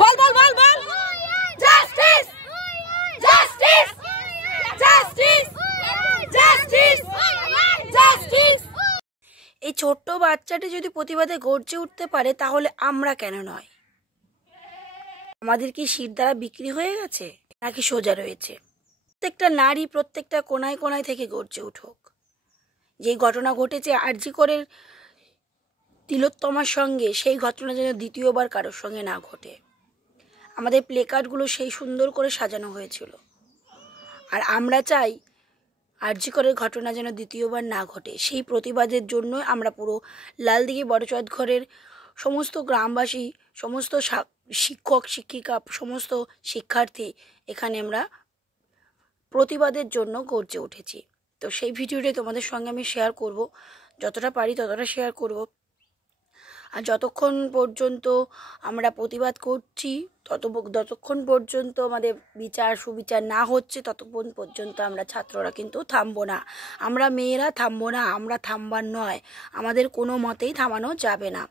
বল বল বল বল justice justice justice justice justice. এই ছোট্ট বাচ্চাটি যদি প্রতিবাদে গর্জে উঠতে পারে তাহলে আমরা কেন নয়? আমাদের কি শির দ্বারা বিক্রি হয়ে গেছে নাকি সোজা রয়েছে? প্রত্যেকটা নারী প্রত্যেকটা কোনায় কোনায় থেকে গর্জে উঠুক। যে ঘটনা ঘটেছে আরজি করের তিলোত্তমার সঙ্গে, সেই ঘটনা যেন দ্বিতীয়বার কারোর সঙ্গে না ঘটে। আমাদের প্লেকার্ডগুলো সেই সুন্দর করে সাজানো হয়েছিল, আর আমরা চাই আরজি করের ঘটনা যেন দ্বিতীয়বার না ঘটে। সেই প্রতিবাদের জন্য আমরা পুরো লালদিঘি বড়চৌধ ঘরের সমস্ত গ্রামবাসী, সমস্ত শিক্ষক শিক্ষিকা, সমস্ত শিক্ষার্থী এখানে আমরা প্রতিবাদের জন্য গর্জে উঠেছি। তো সেই ভিডিওটি তোমাদের সঙ্গে আমি শেয়ার করব, যতটা পারি ততটা শেয়ার করব। আর যতক্ষণ পর্যন্ত আমরা প্রতিবাদ করছি ততক্ষণ পর্যন্ত আমাদের বিচার সুবিচার না হচ্ছে, ততক্ষণ পর্যন্ত আমরা ছাত্ররা কিন্তু থামবো না। আমরা মেয়েরা থামবো না, আমরা থামবার নয়, আমাদের কোনো মতেই থামানো যাবে না।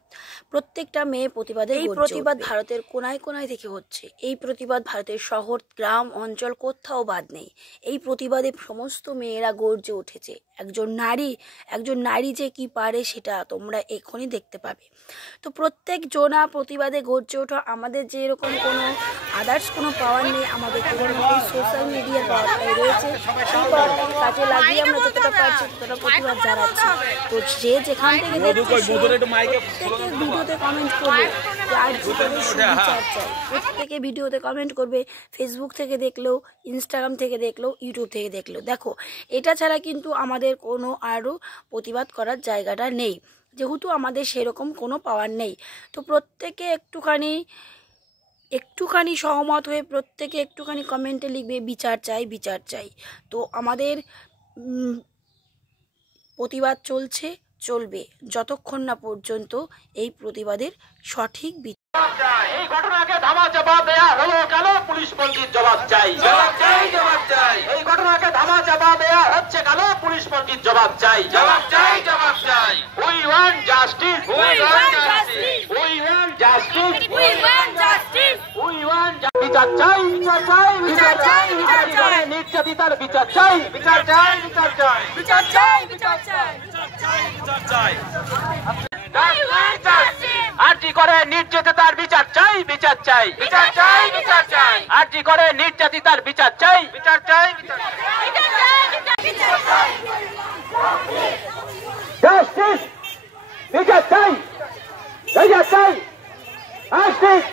প্রত্যেকটা মেয়ে প্রতিবাদে, এই প্রতিবাদ ভারতের কোনায় কোনায় থেকে হচ্ছে। এই প্রতিবাদ ভারতের শহর গ্রাম অঞ্চল কোথাও বাদ নেই। এই প্রতিবাদে সমস্ত মেয়েরা গর্জে উঠেছে। একজন নারী যে কি পারে সেটা তোমরা এখনই দেখতে পাবে। তো প্রত্যেক জনা প্রতিবাদে গর্জে ওঠা। আমাদের যে এরকম কোনো আদার্স কোনো পাওয়ার নেই, আমাদের কেবলমাত্র সোশ্যাল মিডিয়ার পাওয়ারটাই রয়েছে। সেই পাওয়ারটাকে কাজে লাগিয়ে আমরা যতটা পারছি ততটা প্রতিবাদ জানাচ্ছি। তো যে যেখান থেকে দেখছে প্রত্যেকে ভিডিওতে কমেন্ট করবে যে আরজি করের সুবিচার চাই। প্রত্যেকে ভিডিওতে কমেন্ট করবে, ফেসবুক থেকে দেখলেও, ইনস্টাগ্রাম থেকে দেখলেও, ইউটিউব থেকে দেখলেও। দেখো, এটা ছাড়া কিন্তু আমাদের কোনো আরও প্রতিবাদ করার জায়গাটা নেই, যেহেতু আমাদের সেরকম কোনো পাওয়ার নেই। তো প্রত্যেকে একটুখানি সহমত হয়ে প্রত্যেকে একটুখানি কমেন্টে লিখবে বিচার চাই, বিচার চাই। তো আমাদের প্রতিবাদ চলবে যতক্ষণ না পর্যন্ত এই প্রতিবাদের সঠিক বিচার। এই ঘটনাকে ধামা চাপা দেয়া হলো কেন? পুলিশ মন্ত্রীর জবাব চাই, জবাব চাই, জবাব চাই। এই ঘটনাকে ধামা চাপা দেয়া হচ্ছে কেন? পুলিশ মন্ত্রীর জবাব চাই, জবাব চাই, জবাব চাই। We want justice, we want justice, we want justice, we want justice, we want বিচার চাই, বিচার চাই, বিচার চাই, বিচার চাই। নির্যাতিতার বিচার চাই, বিচার চাই, বিচার চাই, বিচার চাই, বিচার চাই, বিচার চাই, বিচার চাই। আরজি করে নির্যাতিতার বিচার চাই, বিচার চাই, বিচার চাই, বিচার চাই। আরজি করে নির্যাতিতার বিচার চাই, বিচার চাই, বিচার চাই। জাস্টিস, বিচার চাই, বিচার চাই। Justice,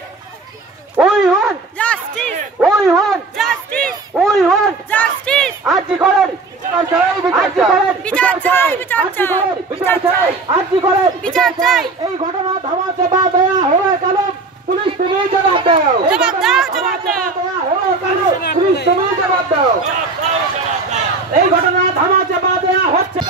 we want justice, we want justice, we want justice. RG করেন বিচার চাই, বিচার চাই, বিচার চাই, বিচার চাই, বিচার চাই। আরজি করেন বিচার চাই। এই ঘটনা ধামা চাপা দেয়া হলো কেন? পুলিশ তুমি জবাব দাও, জবাব দাও, জবাব দাও। হলো কেন? পুলিশ তুমি জবাব দাও। এই ঘটনা ধামা চাপা দেয়া হচ্ছে।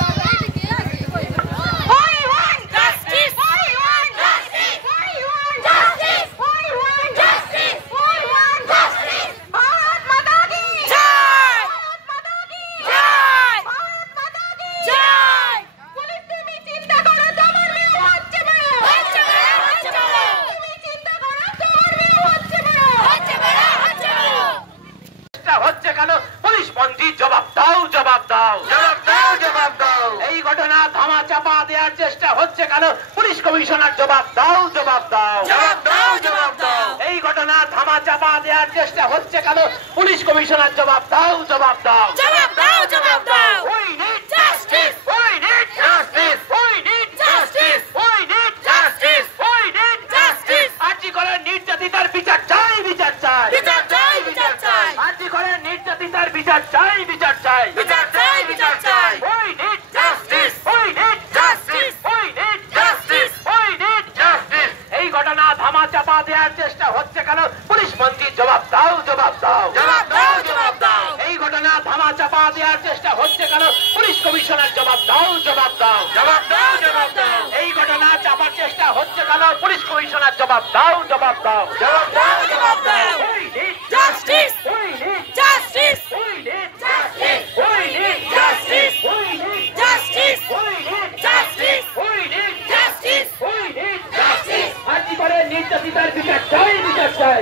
এই ঘটনা ধামা চাপা দেওয়ার চেষ্টা হচ্ছে কেন? পুলিশ কমিশনার জবাব দাও, জবাব দাও, জবাব দাও, জবাব দাও। এই ঘটনা ধামা চাপা দেওয়ার চেষ্টা হচ্ছে কেন? পুলিশ কমিশনার জবাব দাও, জবাব দাও, জবাব দাও, জবাব দাও। We need justice, we need justice, we need justice, we need justice, we need justice. RG করে নির্যাতিতার বিচার চাই, বিচার চাই, বিচার চাই, বিচার চাই। আরজি করে নির্যাতিতার বিচার চাই, বিচার চাই, বিচার চাই, বিচার চাই। We need justice, we need justice, we need justice, we need justice. এই ঘটনা ধামা চাপা দেওয়ার চেষ্টা হচ্ছে কেন? পুলিশ মন্ত্রীর জবাব দাও, জবাব দাও, জবাব দাও, জবাব দাও। এই ঘটনা ধামা চাপা দেওয়ার চেষ্টা হচ্ছে কেন? পুলিশ কমিশনার জবাব দাও, জবাব দাও, জবাব দাও, জবাব দাও। এই ঘটনা চাপার চেষ্টা হচ্ছে কেন? পুলিশ কমিশনার জবাব দাও, জবাব দাও, জবাব দাও, জবাব দাও। We need justice, we need justice, we need justice, we need justice, we need justice, we need justice, we need justice, we need justice. RG করে নির্যাতিতার বিচার চাই, বিচার চাই।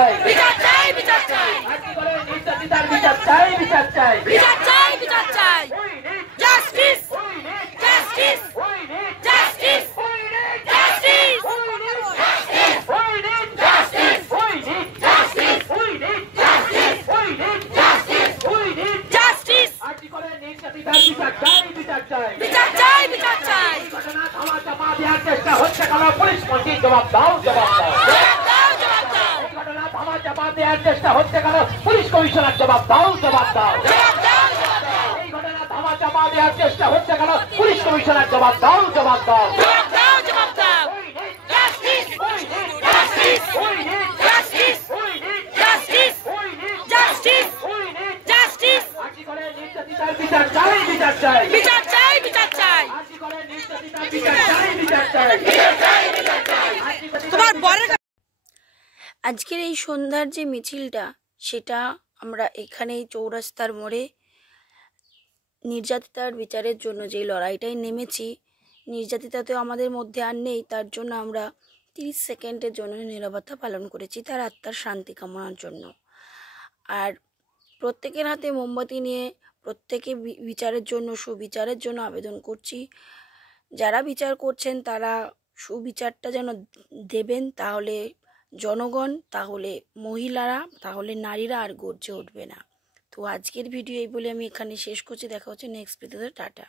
চাই, বিচার চাই, বিচার চাই, আর্জি করে নির্যাতিতার বিচার চাই, বিচার চাই, বিচার চাই, বিচার চাই, We need justice, we need justice, we need justice, we need justice, we need justice, we need justice, we need justice, we need justice, we need justice, আর্জি করে নির্যাতিতার বিচার চাই, বিচার চাই, বিচার চাই, বিচার চাই, ঘটনা থামা চাপা দেওয়ার চেষ্টা হচ্ছে কেন পুলিশ মন্ত্রী জবাব দাও, জবাব দাও, জবাব দাও, জবাব দাও, এই ঘটনা থামা চাপা দেওয়ার চেষ্টা হচ্ছে কেন পুলিশ কমিশনার জবাব দাও, জবাব দাও, জবাব দাও, জবাব দাও, এই ঘটনা থামা চাপা দেওয়ার চেষ্টা হচ্ছে কেন পুলিশ কমিশনার জবাব দাও, জবাব দাও, জবাব দাও, জবাব দাও, justice, justice, justice, justice, justice, justice, আর্জি করে নির্যাতিতার বিচার চাই, বিচার চাই, বিচার চাই, বিচার চাই, আর্জি করে নির্যাতিতার বিচার চাই, বিচার চাই, তোমার বরের আজকের এই সন্ধ্যার যে মিছিলটা সেটা আমরা এখানেই চৌরাস্তার মোড়ে নির্যাতিতার বিচারের জন্য যে লড়াইটাই নেমেছি, নির্যাতিতা তো আমাদের মধ্যে আর নেই, তার জন্য আমরা 30 সেকেন্ডের জন্য নীরবতা পালন করেছি তার আত্মার শান্তি কামনার জন্য। আর প্রত্যেকের হাতে মোমবাতি নিয়ে প্রত্যেকে বিচারের জন্য, সুবিচারের জন্য আবেদন করছি। যারা বিচার করছেন তারা সুবিচারটা যেন দেবেন, তাহলে জনগণ, তাহলে মহিলারা, তাহলে নারীরা আর গর্জে উঠবে না। তো আজকের ভিডিও এই বলে আমি এখানে শেষ করছি। দেখা হচ্ছে নেক্সট ভিডিওতে। টাটা।